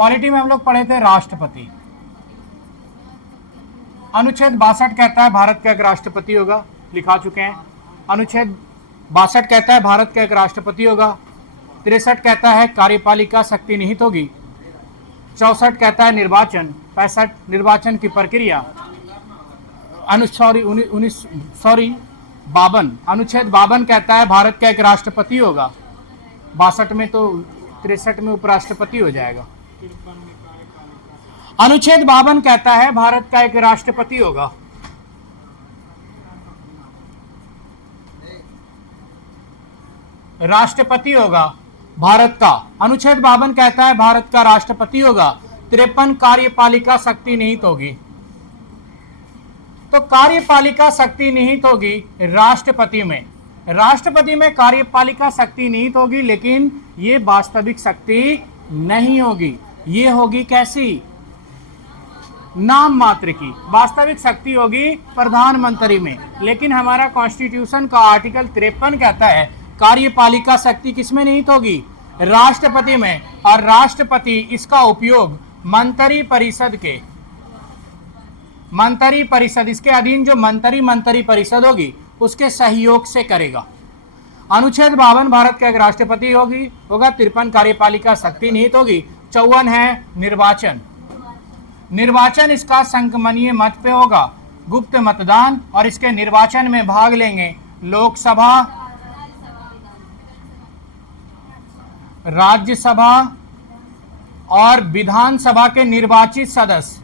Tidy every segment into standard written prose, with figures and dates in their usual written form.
Polity में हम लोग पढ़े थे राष्ट्रपति। अनुच्छेद 62 कहता है भारत का एक राष्ट्रपति होगा, लिखा चुके हैं। अनुच्छेद 62 कहता है भारत का एक राष्ट्रपति होगा। 63 कहता है कार्यपालिका शक्ति निहित होगी। 64 कहता है निर्वाचन। 65 निर्वाचन की प्रक्रिया। 52 अनुच्छेद 52 कहता है भारत का एक राष्ट्रपति होगा। 62 में तो 63 में उपराष्ट्रपति हो जाएगा। अनुच्छेद 52 कहता है भारत का एक राष्ट्रपति होगा। राष्ट्रपति होगा भारत का। अनुच्छेद 52 कहता है भारत का राष्ट्रपति होगा। 53 कार्यपालिका शक्ति निहित होगी। तो कार्यपालिका शक्ति निहित होगी राष्ट्रपति में। राष्ट्रपति में कार्यपालिका शक्ति निहित होगी, लेकिन ये वास्तविक शक्ति नहीं होगी। ये होगी कैसी? नाम मात्र की। वास्तविक शक्ति होगी प्रधानमंत्री में। लेकिन हमारा कॉन्स्टिट्यूशन का आर्टिकल 53 कहता है कार्यपालिका शक्ति किसमें निहित होगी? राष्ट्रपति में। और राष्ट्रपति इसका उपयोग मंत्री परिषद इसके अधीन जो मंत्री परिषद होगी उसके सहयोग से करेगा। अनुच्छेद 52 भारत का एक राष्ट्रपति होगा। 53 कार्यपालिका शक्ति निहित होगी। 54 है निर्वाचन। निर्वाचन इसका संगमनीय मत पे होगा, गुप्त मतदान, और इसके निर्वाचन में भाग लेंगे लोकसभा, राज्यसभा और विधानसभा के निर्वाचित सदस्य।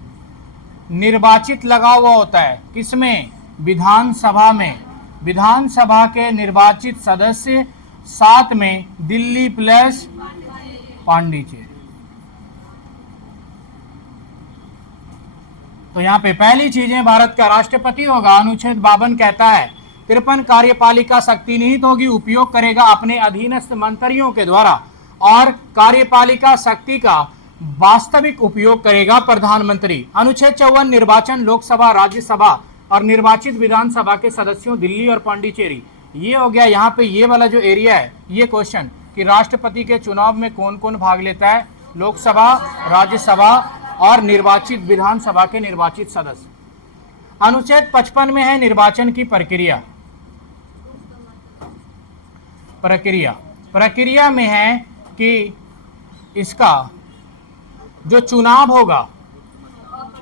निर्वाचित लगा हुआ होता है किसमें? विधानसभा में। विधानसभा के निर्वाचित सदस्य, साथ में दिल्ली प्लस पांडिचेरी। तो यहां पे पहली चीजें, भारत का राष्ट्रपति होगा। अनुच्छेद 52 कहता है 53 कार्यपालिका शक्ति निहित होगी, उपयोग करेगा अपने अधीनस्थ मंत्रियों के द्वारा, और कार्यपालिका शक्ति का वास्तविक उपयोग करेगा प्रधानमंत्री। अनुच्छेद 54 निर्वाचन लोकसभा, राज्यसभा और निर्वाचित विधानसभा के सदस्यों दिल्ली और पांडिचेरी। ये हो गया यहाँ पे ये वाला जो एरिया है, ये क्वेश्चन कि राष्ट्रपति के चुनाव में कौन कौन भाग लेता है? लोकसभा, राज्यसभा और निर्वाचित विधानसभा के निर्वाचित सदस्य। अनुच्छेद 55 में है निर्वाचन की प्रक्रिया। प्रक्रिया में है कि इसका जो चुनाव होगा,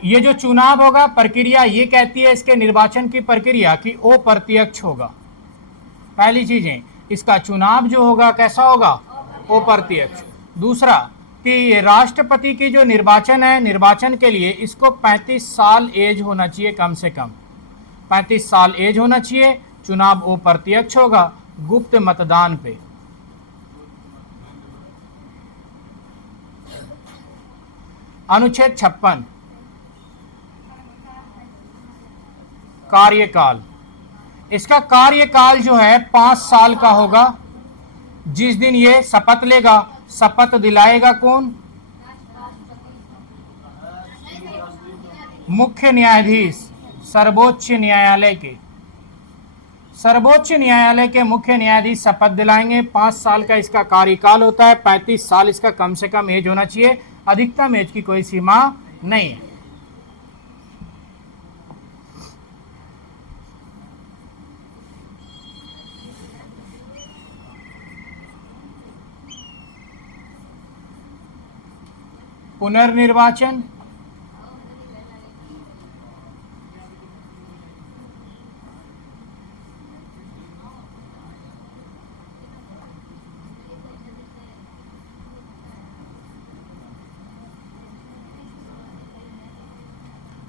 ये जो चुनाव होगा, प्रक्रिया ये कहती है इसके निर्वाचन की प्रक्रिया कि अप्रत्यक्ष होगा। पहली चीजें, इसका चुनाव जो होगा कैसा होगा? अप्रत्यक्ष। दूसरा कि राष्ट्रपति की जो निर्वाचन है, निर्वाचन के लिए इसको 35 साल एज होना चाहिए, कम से कम 35 साल एज होना चाहिए। चुनाव अप्रत्यक्ष होगा, गुप्त मतदान पे। अनुच्छेद 56 कार्यकाल। इसका कार्यकाल जो है 5 साल का होगा। जिस दिन ये शपथ लेगा, शपथ दिलाएगा कौन? मुख्य न्यायाधीश सर्वोच्च न्यायालय के। सर्वोच्च न्यायालय के मुख्य न्यायाधीश शपथ दिलाएंगे। 5 साल का इसका कार्यकाल होता है। 35 साल इसका कम से कम एज होना चाहिए। अधिकतम एज की कोई सीमा नहीं है। पुनर्निर्वाचन।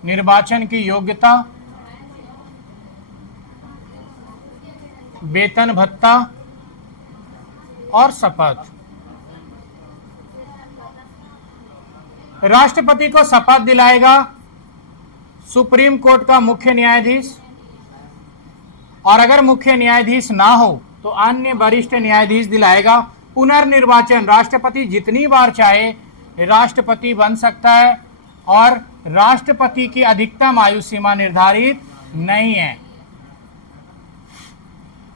निर्वाचन की योग्यता, वेतन भत्ता और शपथ। राष्ट्रपति को शपथ दिलाएगा सुप्रीम कोर्ट का मुख्य न्यायाधीश, और अगर मुख्य न्यायाधीश ना हो तो अन्य वरिष्ठ न्यायाधीश दिलाएगा। पुनर्निर्वाचन, राष्ट्रपति जितनी बार चाहे राष्ट्रपति बन सकता है, और राष्ट्रपति की अधिकतम आयु सीमा निर्धारित नहीं है।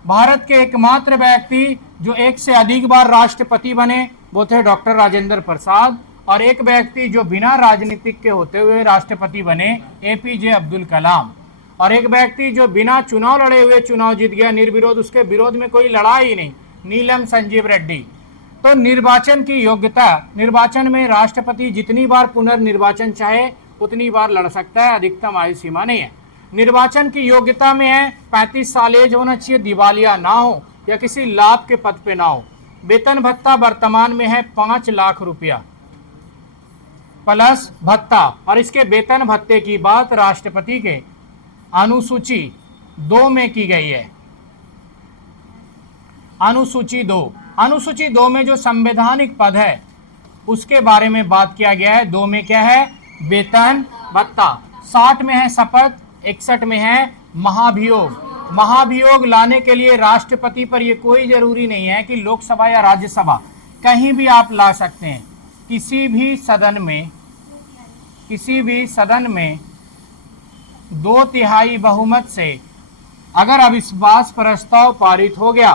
भारत के एकमात्र व्यक्ति जो एक से अधिक बार राष्ट्रपति बने वो थे डॉक्टर राजेंद्र प्रसाद, और एक व्यक्ति जो बिना राजनीतिक के होते हुए राष्ट्रपति बने, एपीजे अब्दुल कलाम। और एक व्यक्ति जो बिना चुनाव लड़े हुए चुनाव जीत गया निर्विरोध, उसके विरोध में कोई लड़ाई ही नहीं, नीलम संजीव रेड्डी। तो निर्वाचन की योग्यता, निर्वाचन में राष्ट्रपति जितनी बार पुनर्निर्वाचन चाहे उतनी बार लड़ सकता है, अधिकतम आयु सीमा नहीं है। निर्वाचन की योग्यता में है 35 साल एज होना चाहिए, दिवालिया ना हो या किसी लाभ के पद पे ना हो। वेतन भत्ता वर्तमान में है 5 लाख रुपया प्लस भत्ता। और इसके वेतन भत्ते की बात राष्ट्रपति के अनुसूची 2 में की गई है। अनुसूची 2 में जो संवैधानिक पद है उसके बारे में बात किया गया है। 2 में क्या है? वेतन भत्ता। 60 में है शपथ, 61 में है महाभियोग। महाभियोग लाने के लिए राष्ट्रपति पर यह कोई जरूरी नहीं है कि लोकसभा या राज्यसभा, कहीं भी आप ला सकते हैं। किसी भी सदन में 2/3 बहुमत से अगर अविश्वास प्रस्ताव पारित हो गया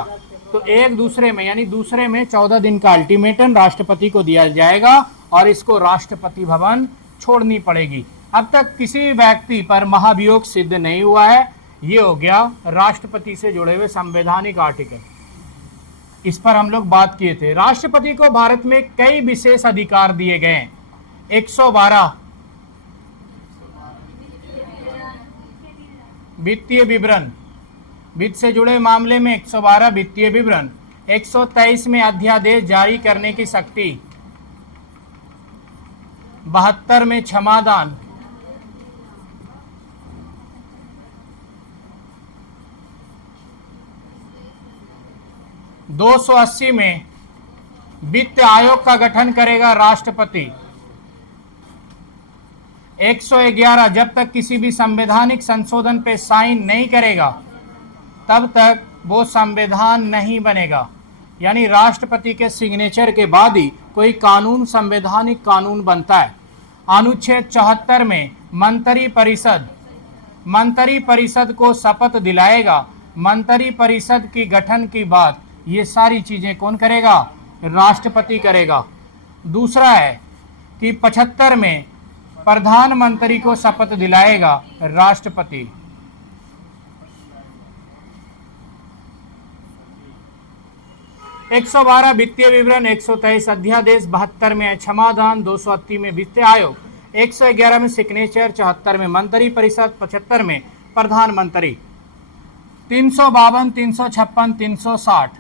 तो एक दूसरे में यानी दूसरे में 14 दिन का अल्टीमेटम राष्ट्रपति को दिया जाएगा और इसको राष्ट्रपति भवन छोड़नी पड़ेगी। अब तक किसी व्यक्ति पर महाभियोग सिद्ध नहीं हुआ है। ये हो गया राष्ट्रपति से जुड़े हुए संवैधानिक आर्टिकल, इस पर हम लोग बात किए थे। राष्ट्रपति को भारत में कई विशेष अधिकार दिए गए हैं। 112 वित्तीय विवरण, वित्त से जुड़े मामले में 112 वित्तीय विवरण। 123 में अध्यादेश जारी करने की शक्ति। 72 में क्षमादान। 280 में वित्त आयोग का गठन करेगा राष्ट्रपति। 111 जब तक किसी भी संवैधानिक संशोधन पे साइन नहीं करेगा तब तक वो संविधान नहीं बनेगा, यानी राष्ट्रपति के सिग्नेचर के बाद ही कोई कानून संवैधानिक कानून बनता है। अनुच्छेद 74 में मंत्री परिषद को शपथ दिलाएगा। मंत्री परिषद की गठन की बात ये सारी चीजें कौन करेगा? राष्ट्रपति करेगा। दूसरा है कि 75 में प्रधानमंत्री को शपथ दिलाएगा राष्ट्रपति। 112 वित्तीय विवरण, 123 अध्यादेश, 72 में क्षमादान, 280 में वित्त आयोग, 111 में सिग्नेचर, 74 में मंत्री परिषद, 75 में प्रधानमंत्री। 352, 356, 360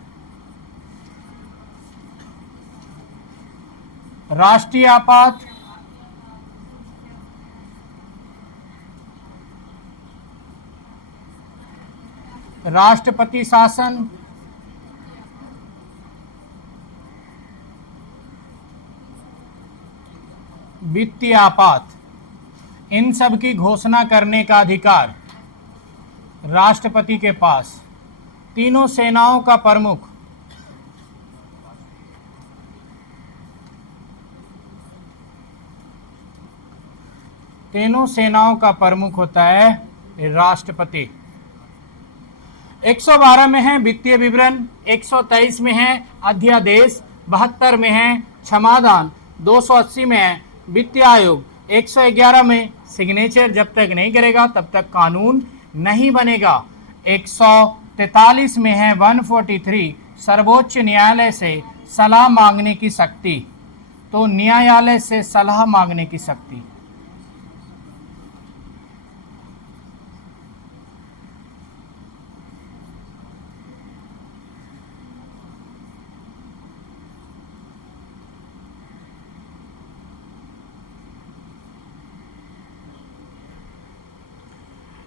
राष्ट्रीय आपात, राष्ट्रपति शासन, वित्तीय आपात, इन सब की घोषणा करने का अधिकार राष्ट्रपति के पास। तीनों सेनाओं का प्रमुख, तीनों सेनाओं का प्रमुख होता है राष्ट्रपति। 112 में है वित्तीय विवरण, 123 में है अध्यादेश, 72 में है क्षमादान, 280 में है वित्तीय आयोग, 111 में सिग्नेचर जब तक नहीं करेगा तब तक कानून नहीं बनेगा। 143 में है 143 सर्वोच्च न्यायालय से सलाह मांगने की शक्ति। तो न्यायालय से सलाह मांगने की शक्ति।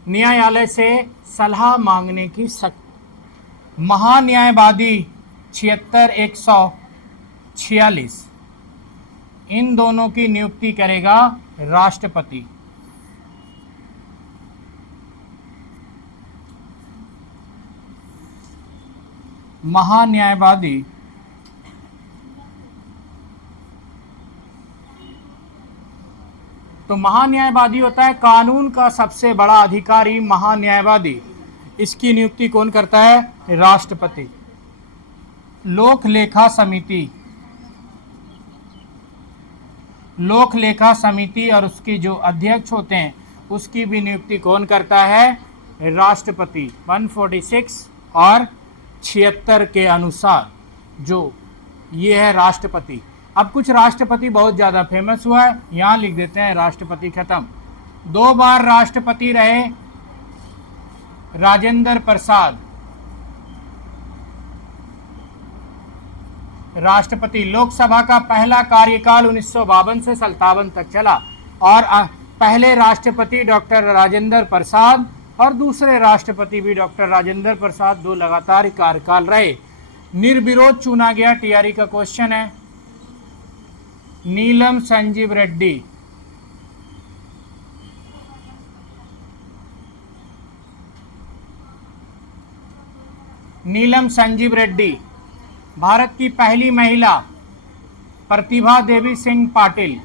न्यायालय से सलाह मांगने की शक्ति। महान्यायवादी 76, 146 इन दोनों की नियुक्ति करेगा राष्ट्रपति। महान्यायवादी तो महान्यायवादी होता है कानून का सबसे बड़ा अधिकारी महान्यायवादी। इसकी नियुक्ति कौन करता है? राष्ट्रपति। लोक लेखा समिति, लोक लेखा समिति और उसके जो अध्यक्ष होते हैं उसकी भी नियुक्ति कौन करता है? राष्ट्रपति। 146 और 76 के अनुसार जो ये है राष्ट्रपति। अब कुछ राष्ट्रपति बहुत ज़्यादा फेमस हुआ है, यहाँ लिख देते हैं राष्ट्रपति खत्म। 2 बार राष्ट्रपति रहे राजेंद्र प्रसाद, राष्ट्रपति। लोकसभा का पहला कार्यकाल 1952 से 57 तक चला और पहले राष्ट्रपति डॉक्टर राजेंद्र प्रसाद और दूसरे राष्ट्रपति भी डॉक्टर राजेंद्र प्रसाद, 2 लगातार कार्यकाल रहे। निर्विरोध चुना गया, टीआरई का क्वेश्चन है। नीलम संजीव रेड्डी, नीलम संजीव रेड्डी। भारत की पहली महिला प्रतिभा देवी सिंह पाटिल,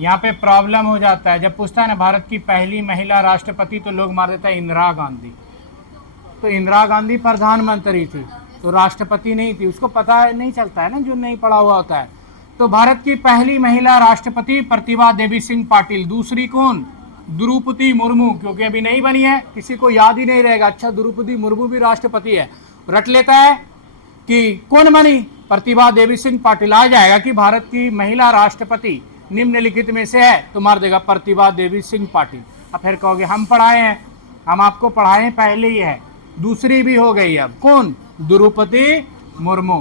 यहाँ पे प्रॉब्लम हो जाता है जब पूछता है ना भारत की पहली महिला राष्ट्रपति, तो लोग मार देता है इंदिरा गांधी। तो इंदिरा गांधी प्रधानमंत्री थी, तो राष्ट्रपति नहीं थी, उसको पता नहीं चलता है ना, जो नहीं पढ़ा हुआ होता है। तो भारत की पहली महिला राष्ट्रपति प्रतिभा देवी सिंह पाटिल। दूसरी कौन? द्रौपदी मुर्मू, क्योंकि अभी नहीं बनी है, किसी को याद ही नहीं रहेगा। अच्छा, द्रौपदी मुर्मू भी राष्ट्रपति है, रट लेता है कि कौन बनी? प्रतिभा देवी सिंह पाटिल। आ जाएगा कि भारत की महिला राष्ट्रपति निम्नलिखित में से है, तो मार देगा प्रतिभा देवी सिंह पाटिल। अब फिर कहोगे हम पढ़ाए हैं, हम आपको पढ़ाए पहले ही है, दूसरी भी हो गई। अब कौन? द्रौपदी मुर्मू।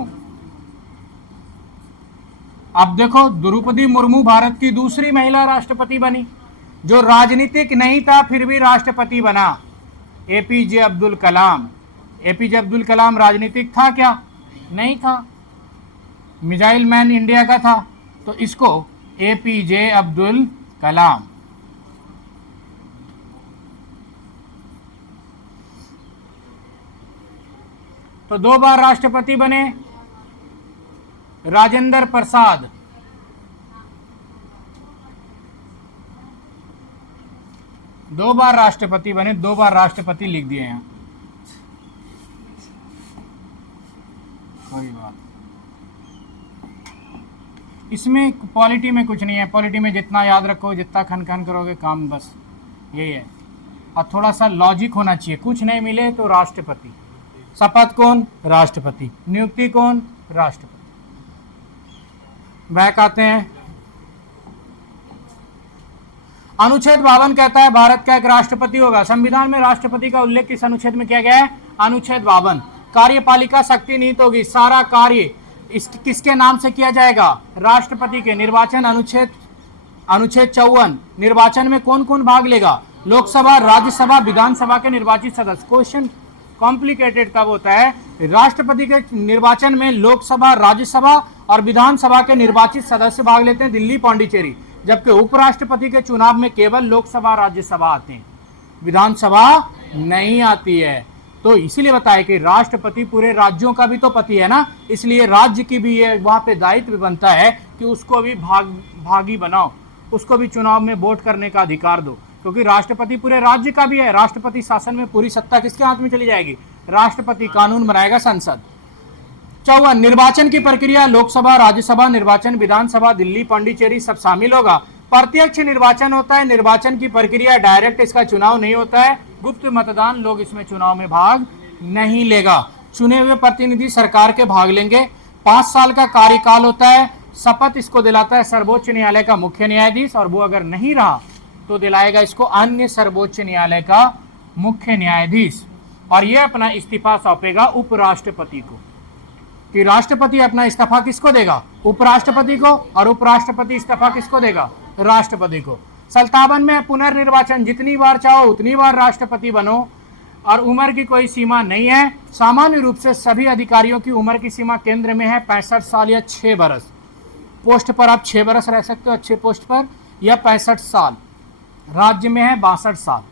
अब देखो, द्रौपदी मुर्मू भारत की दूसरी महिला राष्ट्रपति बनी जो राजनीतिक नहीं था फिर भी राष्ट्रपति बना। एपीजे अब्दुल कलाम। एपीजे अब्दुल कलाम राजनीतिक था क्या? नहीं था, मिसाइल मैन इंडिया का था, तो इसको एपीजे अब्दुल कलाम। तो 2 बार राष्ट्रपति बने राजेंद्र प्रसाद, दो बार राष्ट्रपति बने, 2 बार राष्ट्रपति लिख दिए यहां, कोई बात। इसमें पॉलिटी में कुछ नहीं है, पॉलिटी में जितना याद रखो, जितना खन खन करोगे काम, बस यही है। और थोड़ा सा लॉजिक होना चाहिए, कुछ नहीं मिले तो राष्ट्रपति। शपथ कौन? राष्ट्रपति। नियुक्ति कौन? राष्ट्रपति। बैक आते हैं। अनुच्छेद 52 कहता है भारत का एक राष्ट्रपति होगा। संविधान में राष्ट्रपति का उल्लेख किस अनुच्छेद में किया गया है? अनुच्छेद 52। कार्यपालिका शक्ति नीति होगी, सारा कार्य किसके नाम से किया जाएगा? राष्ट्रपति के। निर्वाचन अनुच्छेद 54। निर्वाचन में कौन कौन भाग लेगा? लोकसभा, राज्यसभा, विधानसभा के निर्वाचित सदस्य। क्वेश्चन कॉम्प्लिकेटेड कब होता है? राष्ट्रपति के निर्वाचन में लोकसभा, राज्यसभा और विधानसभा के निर्वाचित सदस्य भाग लेते हैं, दिल्ली, पांडिचेरी। जबकि उपराष्ट्रपति के चुनाव में केवल लोकसभा, राज्यसभा आते हैं, विधानसभा नहीं आती है। तो इसीलिए बताया कि राष्ट्रपति पूरे राज्यों का भी तो पति है ना, इसलिए राज्य की भी ये वहां पे दायित्व बनता है कि उसको भी भागी बनाओ, उसको भी चुनाव में वोट करने का अधिकार दो, क्योंकि राष्ट्रपति पूरे राज्य का भी है। राष्ट्रपति शासन में पूरी सत्ता किसके हाथ में चली जाएगी? राष्ट्रपति। कानून बनाएगा संसद। 54। निर्वाचन की प्रक्रिया लोकसभा, राज्यसभा, निर्वाचन, विधानसभा, दिल्ली, पांडिचेरी सब शामिल होगा। प्रत्यक्ष निर्वाचन होता है, निर्वाचन की प्रक्रिया डायरेक्ट, इसका चुनाव नहीं होता है। गुप्त मतदान, लोग इसमें चुनाव में भाग नहीं लेगा। चुने हुए प्रतिनिधि सरकार के भाग लेंगे। 5 साल का कार्यकाल होता है। शपथ इसको दिलाता है सर्वोच्च न्यायालय का मुख्य न्यायाधीश, और वो अगर नहीं रहा तो दिलाएगा इसको अन्य सर्वोच्च न्यायालय का मुख्य न्यायाधीश। और ये अपना इस्तीफा सौंपेगा उपराष्ट्रपति को, कि राष्ट्रपति अपना इस्तीफा किसको देगा? उपराष्ट्रपति को, और उपराष्ट्रपति इस्तीफा किसको देगा? राष्ट्रपति को। 57 में पुनर्निर्वाचन, जितनी बार चाहो उतनी बार राष्ट्रपति बनो, और उम्र की कोई सीमा नहीं है। सामान्य रूप से सभी अधिकारियों की उम्र की सीमा केंद्र में है 65 साल या 6 बरस। पोस्ट पर आप 6 बरस रह सकते हो, अच्छे पोस्ट पर, या 65 साल। राज्य में है 62 साल।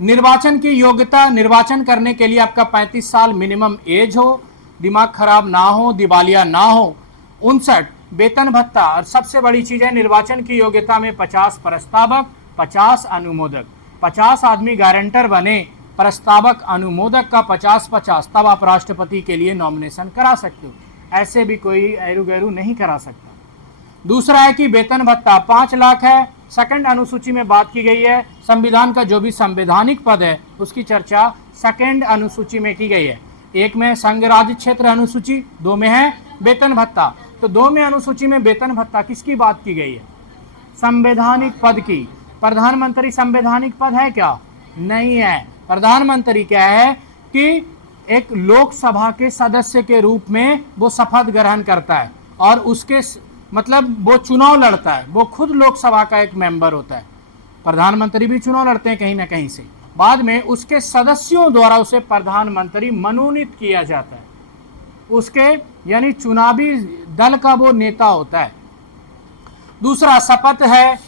निर्वाचन की योग्यता, निर्वाचन करने के लिए आपका 35 साल मिनिमम एज हो, दिमाग खराब ना हो, दिवालिया ना हो। 59 वेतन भत्ता, और सबसे बड़ी चीज है निर्वाचन की योग्यता में 50 प्रस्तावक, 50 अनुमोदक, 50 आदमी गारंटर बने प्रस्तावक अनुमोदक का 50-50, तब आप राष्ट्रपति के लिए नॉमिनेशन करा सकते हो। ऐसे भी कोई एरू गैरू नहीं करा सकता। दूसरा है कि वेतन भत्ता 5 लाख है। सेकंड अनुसूची में बात की गई है, संविधान का जो भी संवैधानिक पद है उसकी चर्चा सेकंड अनुसूची में की गई है। एक में संघ राज्य क्षेत्र अनुसूची, 2 में है वेतन भत्ता। तो 2 में अनुसूची में वेतन भत्ता किसकी बात की गई है? संवैधानिक पद की। प्रधानमंत्री संवैधानिक पद है क्या? नहीं है। प्रधानमंत्री क्या है कि एक लोकसभा के सदस्य के रूप में वो शपथ ग्रहण करता है और उसके मतलब वो चुनाव लड़ता है, वो खुद लोकसभा का एक मेंबर होता है। प्रधानमंत्री भी चुनाव लड़ते हैं कहीं ना कहीं से, बाद में उसके सदस्यों द्वारा उसे प्रधानमंत्री मनोनीत किया जाता है। उसके यानी चुनावी दल का वो नेता होता है। दूसरा शपथ है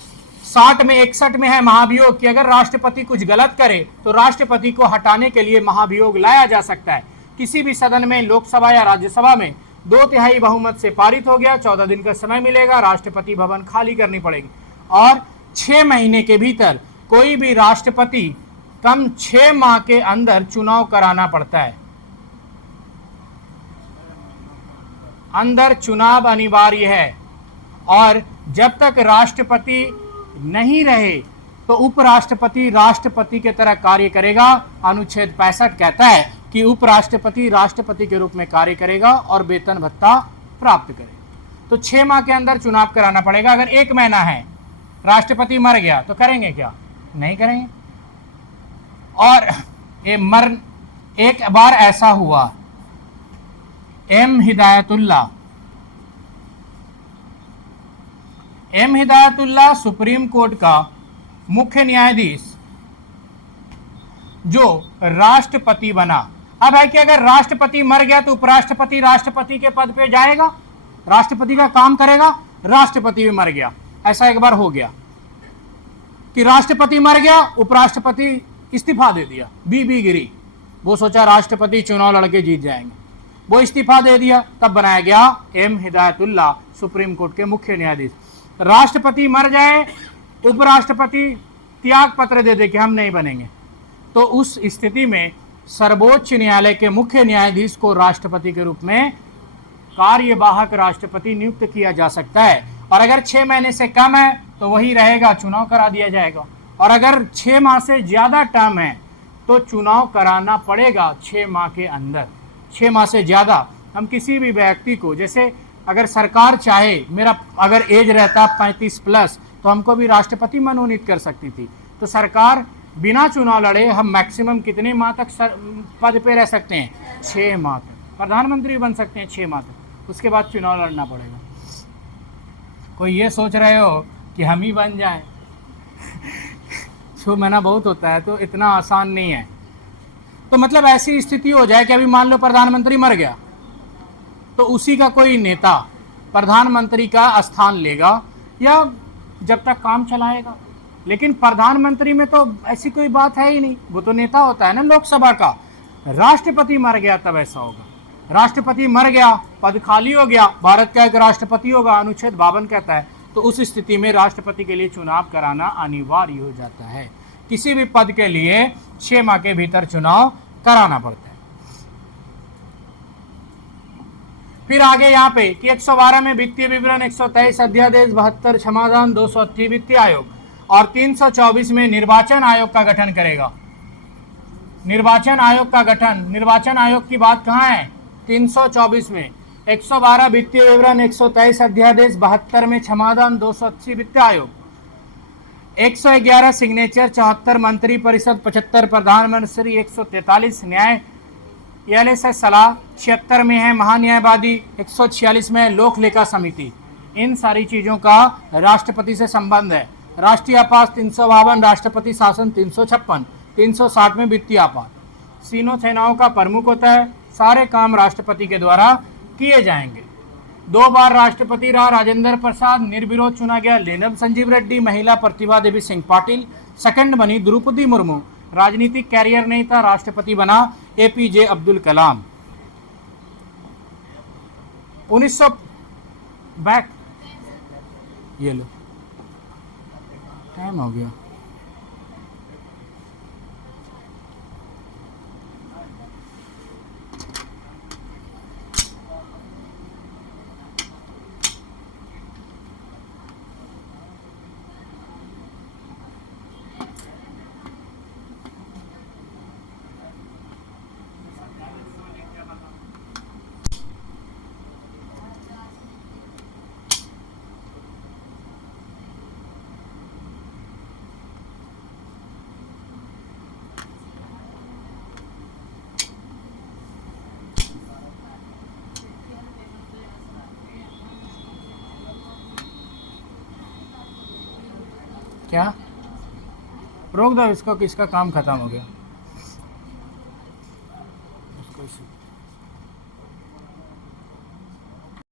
60 में 61 में है महाभियोग कि अगर राष्ट्रपति कुछ गलत करे तो राष्ट्रपति को हटाने के लिए महाभियोग लाया जा सकता है। किसी भी सदन में, लोकसभा या राज्यसभा में 2/3 बहुमत से पारित हो गया, 14 दिन का समय मिलेगा, राष्ट्रपति भवन खाली करनी पड़ेगी और 6 महीने के भीतर कोई भी राष्ट्रपति कम 6 माह के अंदर चुनाव कराना पड़ता है। अंदर चुनाव अनिवार्य है और जब तक राष्ट्रपति नहीं रहे तो उपराष्ट्रपति राष्ट्रपति के तरह कार्य करेगा। अनुच्छेद 65 कहता है कि उपराष्ट्रपति राष्ट्रपति के रूप में कार्य करेगा और वेतन भत्ता प्राप्त करेगा। तो 6 माह के अंदर चुनाव कराना पड़ेगा। अगर 1 महीना है, राष्ट्रपति मर गया तो करेंगे क्या? नहीं करेंगे। और एक बार ऐसा हुआ, एम हिदायतुल्लाह सुप्रीम कोर्ट का मुख्य न्यायाधीश जो राष्ट्रपति बना। अब है कि अगर राष्ट्रपति मर गया तो उपराष्ट्रपति राष्ट्रपति के पद पे जाएगा, राष्ट्रपति का काम करेगा। राष्ट्रपति भी मर गया, ऐसा एक बार हो गया कि राष्ट्रपति मर गया, उपराष्ट्रपति इस्तीफा दे दिया, बीबी गिरी। वो सोचा राष्ट्रपति चुनाव लड़के जीत जाएंगे, वो इस्तीफा दे दिया। तब बनाया गया एम हिदायतुल्लाह सुप्रीम कोर्ट के मुख्य न्यायाधीश। राष्ट्रपति मर जाए, उपराष्ट्रपति त्याग पत्र दे दे कि हम नहीं बनेंगे, तो उस स्थिति में सर्वोच्च न्यायालय के मुख्य न्यायाधीश को राष्ट्रपति के रूप में कार्यवाहक राष्ट्रपति नियुक्त किया जा सकता है। और अगर 6 महीने से कम है तो वही रहेगा, चुनाव करा दिया जाएगा। और अगर 6 माह से ज्यादा टर्म है तो चुनाव कराना पड़ेगा 6 माह के अंदर। 6 माह से ज्यादा हम किसी भी व्यक्ति को, जैसे अगर सरकार चाहे, मेरा अगर एज रहता 35+ तो हमको भी राष्ट्रपति मनोनीत कर सकती थी। तो सरकार बिना चुनाव लड़े हम मैक्सिमम कितने माह तक पद पे रह सकते हैं? 6 माह तक। प्रधानमंत्री बन सकते हैं 6 माह तक, उसके बाद चुनाव लड़ना पड़ेगा। कोई ये सोच रहे हो कि हम ही बन जाएं? 6 महीना बहुत होता है, तो इतना आसान नहीं है। तो मतलब ऐसी स्थिति हो जाए कि अभी मान लो प्रधानमंत्री मर गया तो उसी का कोई नेता प्रधानमंत्री का स्थान लेगा या जब तक काम चलाएगा। लेकिन प्रधानमंत्री में तो ऐसी कोई बात है ही नहीं, वो तो नेता होता है ना लोकसभा का। राष्ट्रपति मर गया तब ऐसा होगा। राष्ट्रपति मर गया, पद खाली हो गया, भारत का एक राष्ट्रपति होगा, अनुच्छेद 52 कहता है। तो उस स्थिति में राष्ट्रपति के लिए चुनाव कराना अनिवार्य हो जाता है। किसी भी पद के लिए 6 माह के भीतर चुनाव कराना पड़ता है। फिर आगे यहाँ पे कि 112 में वित्तीय विवरण, 123 अध्यादेश, 72 क्षमादान, 280 वित्तीय आयोग और 324 में निर्वाचन आयोग का गठन करेगा। निर्वाचन आयोग का गठन, निर्वाचन आयोग की बात कहाँ है? 324 में। 112 वित्तीय विवरण, 123 अध्यादेश, 72 में क्षमादान, 280 वित्तीय आयोग, 111 सिग्नेचर, 74 मंत्री परिषद, 75 प्रधानमंत्री, 143 न्यायालय से सलाह, 76 में है महान्यायवादी, 146 में लोक लेखा समिति। इन सारी चीज़ों का राष्ट्रपति से संबंध है। राष्ट्रीय आपात 352, राष्ट्रपति शासन 356, 360 में वित्तीय आपात। तीनों सेनाओं का प्रमुख होता है। सारे काम राष्ट्रपति के द्वारा किए जाएंगे। 2 बार राष्ट्रपति रहा राजेंद्र प्रसाद, निर्विरोध चुना गया लेनम संजीव रेड्डी, महिला प्रतिभा देवी सिंह पाटिल। सेकंड बनी द्रौपदी मुर्मू, राजनीतिक कैरियर नहीं था, राष्ट्रपति बना APJ अब्दुल कलाम। 1900 बैक, ये लो टाइम हो गया। क्या रोक दो इसको, किसका काम खत्म हो गया। इसको